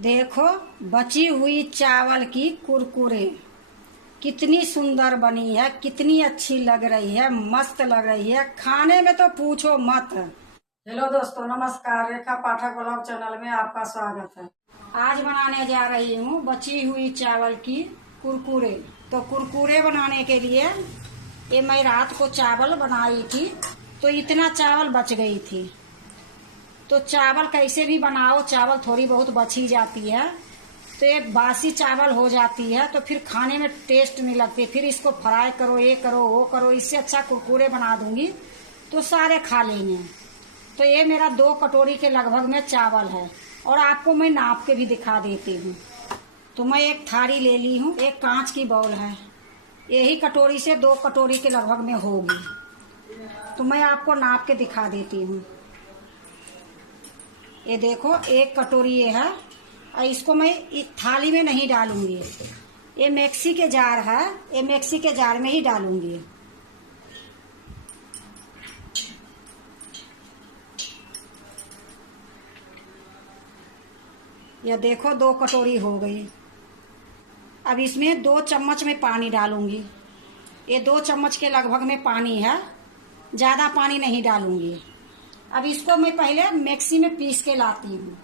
देखो बची हुई चावल की कुरकुरे कितनी सुंदर बनी है, कितनी अच्छी लग रही है, मस्त लग रही है। खाने में तो पूछो मत। हेलो दोस्तों, नमस्कार। रेखा पाठक ब्लॉग चैनल में आपका स्वागत है। आज बनाने जा रही हूँ बची हुई चावल की कुरकुरे। तो कुरकुरे बनाने के लिए ये मैं रात को चावल बनाई थी, तो इतना चावल बच गई थी। तो चावल कैसे भी बनाओ, चावल थोड़ी बहुत बच ही जाती है, तो ये बासी चावल हो जाती है, तो फिर खाने में टेस्ट नहीं लगती। फिर इसको फ्राई करो, ये करो, वो करो। इससे अच्छा कुरकुरे बना दूंगी तो सारे खा लेंगे। तो ये मेरा 2 कटोरी के लगभग में चावल है, और आपको मैं नाप के भी दिखा देती हूँ। तो मैं एक थाली ले ली हूँ, एक कांच की बाउल है। यही कटोरी से 2 कटोरी के लगभग में होगी। तो मैं आपको नाप के दिखा देती हूँ। ये देखो 1 कटोरी ये है, और इसको मैं थाली में नहीं डालूंगी। ये मिक्सी के जार है, ये मिक्सी के जार में ही डालूंगी। ये देखो 2 कटोरी हो गई। अब इसमें 2 चम्मच में पानी डालूंगी। ये 2 चम्मच के लगभग में पानी है, ज्यादा पानी नहीं डालूंगी। अब इसको मैं पहले मिक्सी में पीस के लाती हूँ।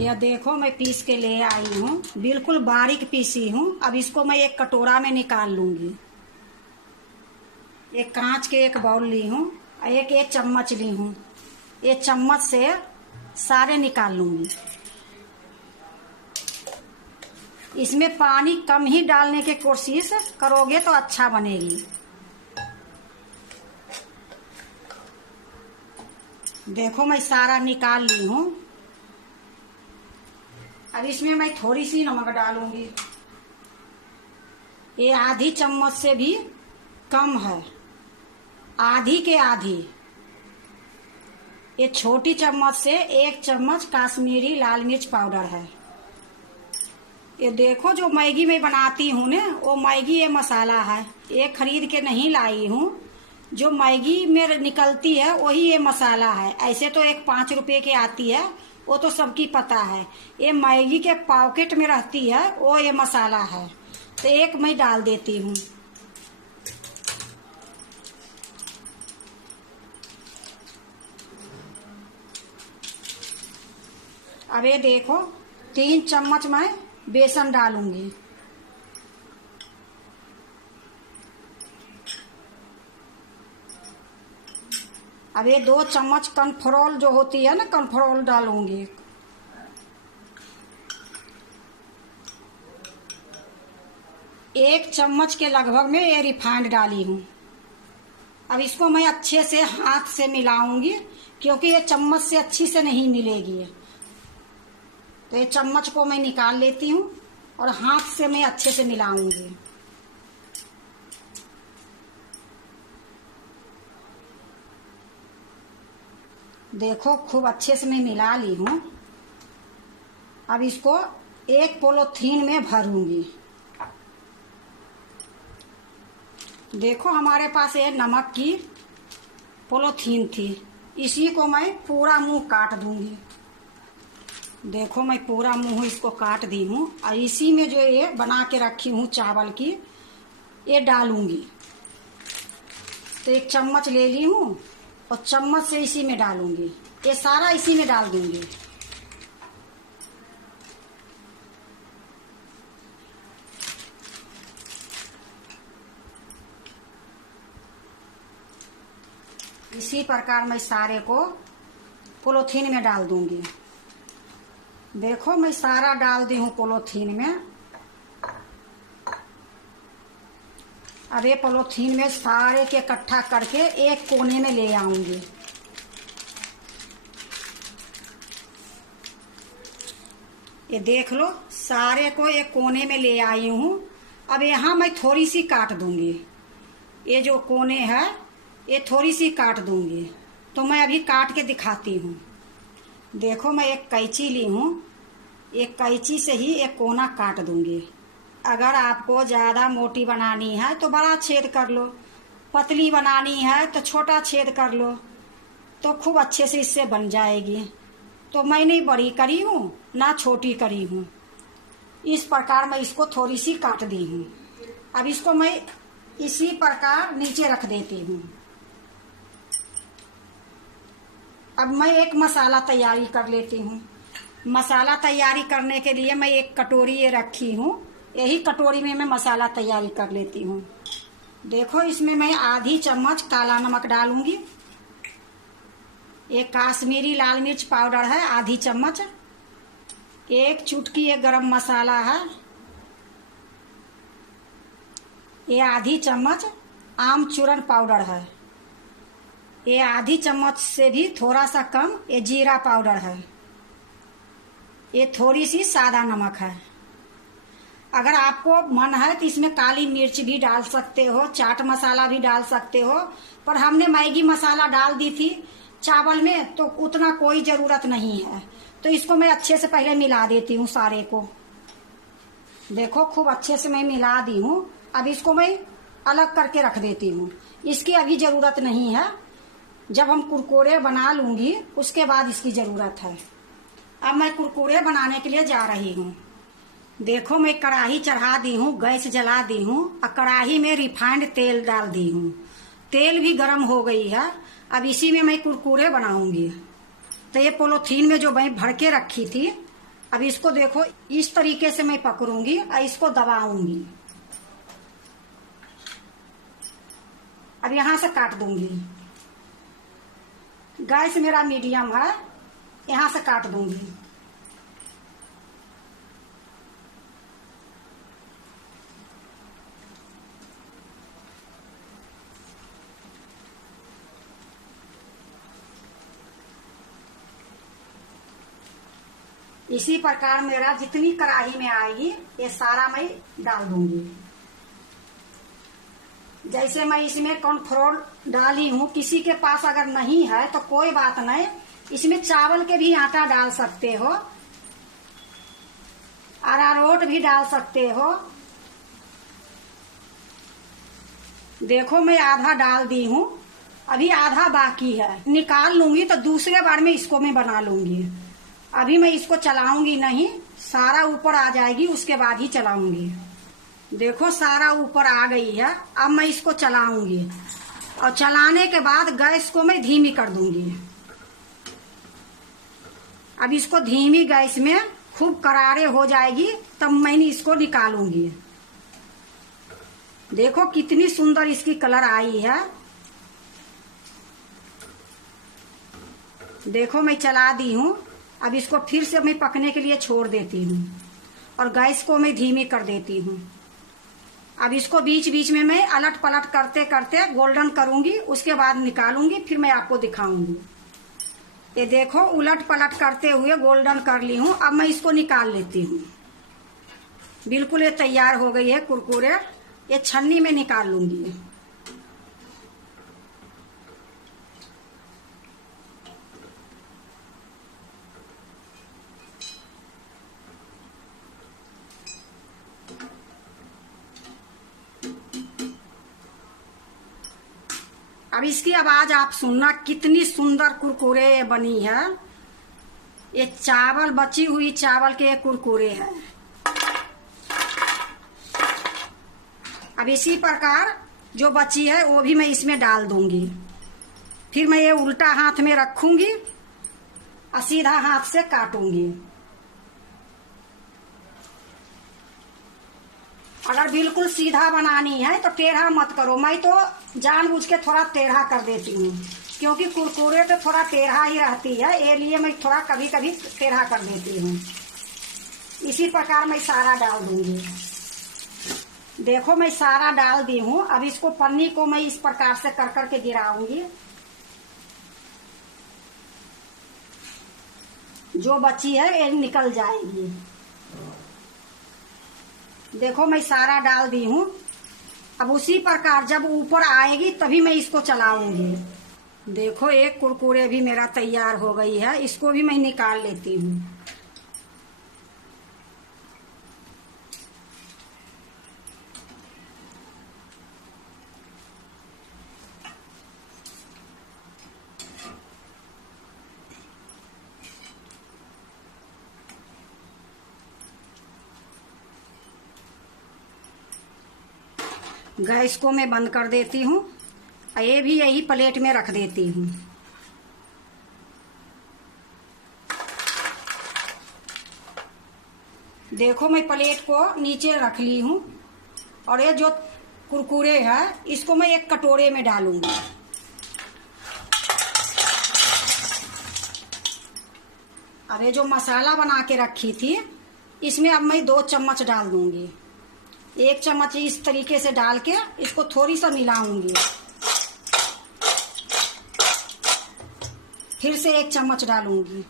यह देखो मैं पीस के ले आई हूँ, बिल्कुल बारीक पीसी हूँ। अब इसको मैं एक कटोरा में निकाल लूंगी। एक कांच के एक बाउल ली हूँ, और एक चम्मच ली हूँ। ये चम्मच से सारे निकाल लूंगी। इसमें पानी कम ही डालने की कोशिश करोगे तो अच्छा बनेगी। देखो मैं सारा निकाल ली हूँ। अब इसमें मैं थोड़ी सी नमक डालूंगी। ये आधी चम्मच से भी कम है, आधी के आधी। ये छोटी चम्मच से 1 चम्मच काश्मीरी लाल मिर्च पाउडर है। ये देखो जो मैगी में बनाती हूँ ना, वो मैगी ये मसाला है। ये खरीद के नहीं लाई हूँ, जो मैगी में निकलती है वही ये मसाला है। ऐसे तो एक 5 रुपए की आती है, वो तो सबकी पता है। ये मैगी के पॉकेट में रहती है, वो ये मसाला है। तो एक मैं डाल देती हूँ। अब ये देखो 3 चम्मच मैं बेसन डालूंगी। अब ये 2 चम्मच कॉर्नफ्लोर जो होती है ना, कॉर्नफ्लोर डालूंगी। एक चम्मच के लगभग में ये रिफाइंड डाली हूँ। अब इसको मैं अच्छे से हाथ से मिलाऊंगी, क्योंकि ये चम्मच से अच्छी से नहीं मिलेगी। तो ये चम्मच को मैं निकाल लेती हूँ, और हाथ से मैं अच्छे से मिलाऊंगी। देखो खूब अच्छे से मैं मिला ली हूँ। अब इसको एक पॉलीथीन में भरूंगी। देखो हमारे पास ये नमक की पॉलीथीन थी, इसी को मैं पूरा मुंह काट दूंगी। देखो मैं पूरा मुंह इसको काट दी हूँ, और इसी में जो ये बना के रखी हूँ चावल की, ये डालूंगी। तो 1 चम्मच ले ली हूँ, और चम्मच से इसी में डालूंगी। ये सारा इसी में डाल दूंगी। इसी प्रकार मैं सारे को पॉलीथीन में डाल दूंगी। देखो मैं सारा डाल दी हूँ पॉलीथीन में। अब ये पॉलीथीन में सारे के इकट्ठा करके एक कोने में ले आऊंगी। ये देख लो सारे को एक कोने में ले आई हूँ। अब यहाँ मैं थोड़ी सी काट दूंगी। ये जो कोने है ये थोड़ी सी काट दूंगी। तो मैं अभी काट के दिखाती हूँ। देखो मैं एक कैंची ली हूँ, एक कैंची से ही एक कोना काट दूंगी। अगर आपको ज़्यादा मोटी बनानी है तो बड़ा छेद कर लो, पतली बनानी है तो छोटा छेद कर लो। तो खूब अच्छे से इससे बन जाएगी। तो मैं नहीं बड़ी करी हूँ ना छोटी करी हूँ, इस प्रकार मैं इसको थोड़ी सी काट दी हूँ। अब इसको मैं इसी प्रकार नीचे रख देती हूँ। अब मैं एक मसाला तैयारी कर लेती हूँ। मसाला तैयारी करने के लिए मैं एक कटोरी ये रखी हूँ, यही कटोरी में मैं मसाला तैयारी कर लेती हूँ। देखो इसमें मैं आधी चम्मच काला नमक डालूंगी, ये काश्मीरी लाल मिर्च पाउडर है आधी चम्मच, एक चुटकी ये गरम मसाला है, ये आधी चम्मच आमचूरन पाउडर है, ये आधी चम्मच से भी थोड़ा सा कम ये जीरा पाउडर है, ये थोड़ी सी सादा नमक है। अगर आपको मन है तो इसमें काली मिर्च भी डाल सकते हो, चाट मसाला भी डाल सकते हो, पर हमने मैगी मसाला डाल दी थी चावल में तो उतना कोई जरूरत नहीं है। तो इसको मैं अच्छे से पहले मिला देती हूँ सारे को। देखो खूब अच्छे से मैं मिला दी हूँ। अब इसको मैं अलग करके रख देती हूँ, इसकी अभी जरूरत नहीं है, जब हम कुरकुरे बना लूंगी उसके बाद इसकी जरूरत है। अब मैं कुरकुरे बनाने के लिए जा रही हूँ। देखो मैं कढ़ाई चढ़ा दी हूँ, गैस जला दी हूँ और कढ़ाई में रिफाइंड तेल डाल दी हूँ। तेल भी गर्म हो गई है। अब इसी में मैं कुरकुरे बनाऊंगी। तो ये पोलोथीन में जो मैं भर के रखी थी, अब इसको देखो इस तरीके से मैं पकड़ूंगी और इसको दबाऊंगी। अब यहां से काट दूंगी। गैस मेरा मीडियम है, यहां से काट दूंगी। इसी प्रकार मेरा जितनी कढ़ाई में आएगी ये सारा मैं डाल दूंगी। जैसे मैं इसमें कॉर्नफ्लोर डाली हूँ, किसी के पास अगर नहीं है तो कोई बात नहीं, इसमें चावल के भी आटा डाल सकते हो, अरारोट भी डाल सकते हो। देखो मैं आधा डाल दी हूँ, अभी आधा बाकी है, निकाल लूंगी तो दूसरे बार में इसको मैं बना लूंगी। अभी मैं इसको चलाऊंगी नहीं, सारा ऊपर आ जाएगी उसके बाद ही चलाऊंगी। देखो सारा ऊपर आ गई है। अब मैं इसको चलाऊंगी और चलाने के बाद गैस को मैं धीमी कर दूंगी। अब इसको धीमी गैस में खूब करारे हो जाएगी तब मैंने इसको निकालूंगी। देखो कितनी सुंदर इसकी कलर आई है। देखो मैं चला दी हूँ। अब इसको फिर से मैं पकने के लिए छोड़ देती हूँ और गैस को मैं धीमी कर देती हूँ। अब इसको बीच बीच में मैं अलट पलट करते करते गोल्डन करूंगी, उसके बाद निकालूंगी, फिर मैं आपको दिखाऊंगी। ये देखो उलट पलट करते हुए गोल्डन कर ली हूँ। अब मैं इसको निकाल लेती हूँ। बिल्कुल ये तैयार हो गई है कुरकुरे। ये छन्नी में निकाल लूंगी। अब इसकी आवाज आप सुनना, कितनी सुंदर कुरकुरे बनी है। ये चावल बची हुई चावल के कुरकुरे हैं। अब इसी प्रकार जो बची है वो भी मैं इसमें डाल दूंगी। फिर मैं ये उल्टा हाथ में रखूंगी और सीधा हाथ से काटूंगी। अगर बिल्कुल सीधा बनानी है तो टेढ़ा मत करो। मैं तो जानबूझ के थोड़ा टेढ़ा कर देती हूँ, क्योंकि कुरकुरे तो थोड़ा टेढ़ा ही रहती है, ये लिए मैं थोड़ा कभी कभी टेढ़ा कर देती हूँ। इसी प्रकार मैं सारा डाल दूंगी। देखो मैं सारा डाल दी हूँ। अब इसको पन्नी को मैं इस प्रकार से कर करके गिराऊंगी। जो बची है ये निकल जाएगी। देखो मैं सारा डाल दी हूँ। अब उसी प्रकार जब ऊपर आएगी तभी मैं इसको चलाऊंगी। देखो एक कुरकुरे भी मेरा तैयार हो गई है, इसको भी मैं निकाल लेती हूँ। गैस को मैं बंद कर देती हूँ। ये भी यही प्लेट में रख देती हूँ। देखो मैं प्लेट को नीचे रख ली हूँ और ये जो कुरकुरे है इसको मैं एक कटोरे में डालूंगी। अब ये जो मसाला बना के रखी थी इसमें अब मैं 2 चम्मच डाल दूंगी। 1 चम्मच इस तरीके से डाल के इसको थोड़ी सा मिलाऊंगी। फिर से 1 चम्मच डालूंगी।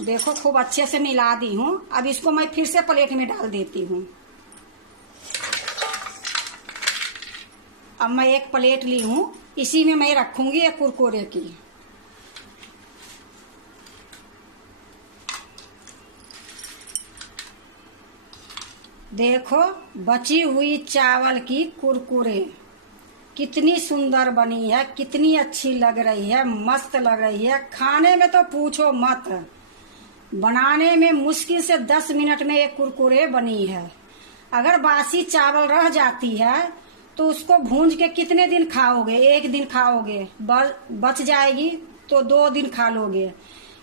देखो खूब अच्छे से मिला दी हूँ। अब इसको मैं फिर से प्लेट में डाल देती हूँ। अब मैं एक प्लेट ली हूँ, इसी में मैं रखूंगी एक कुरकुरे की। देखो बची हुई चावल की कुरकुरे कितनी सुंदर बनी है, कितनी अच्छी लग रही है, मस्त लग रही है। खाने में तो पूछो मत, बनाने में मुश्किल से 10 मिनट में ये कुरकुरे बनी है। अगर बासी चावल रह जाती है तो उसको भूंज के कितने दिन खाओगे? 1 दिन खाओगे, बच जाएगी तो 2 दिन खा लोगे।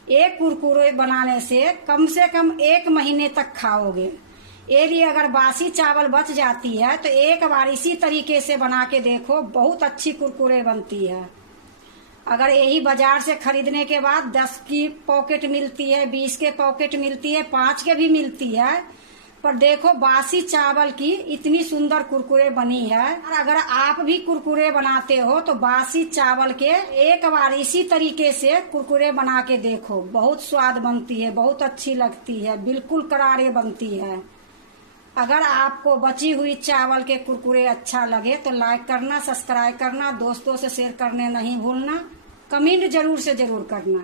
एक कुरकुरे बनाने से कम 1 महीने तक खाओगे। ये लिए अगर बासी चावल बच जाती है तो एक बार इसी तरीके से बना के देखो, बहुत अच्छी कुरकुरे बनती है। अगर यही बाजार से खरीदने के बाद 10 की पॉकेट मिलती है, 20 के पॉकेट मिलती है, 5 के भी मिलती है, पर देखो बासी चावल की इतनी सुंदर कुरकुरे बनी है। और अगर आप भी कुरकुरे बनाते हो तो बासी चावल के एक बार इसी तरीके से कुरकुरे बना के देखो, बहुत स्वाद बनती है, बहुत अच्छी लगती है, बिल्कुल करारे बनती है। अगर आपको बची हुई चावल के कुरकुरे अच्छा लगे तो लाइक करना, सब्सक्राइब करना, दोस्तों से शेयर करने नहीं भूलना, कमेंट जरूर से जरूर करना।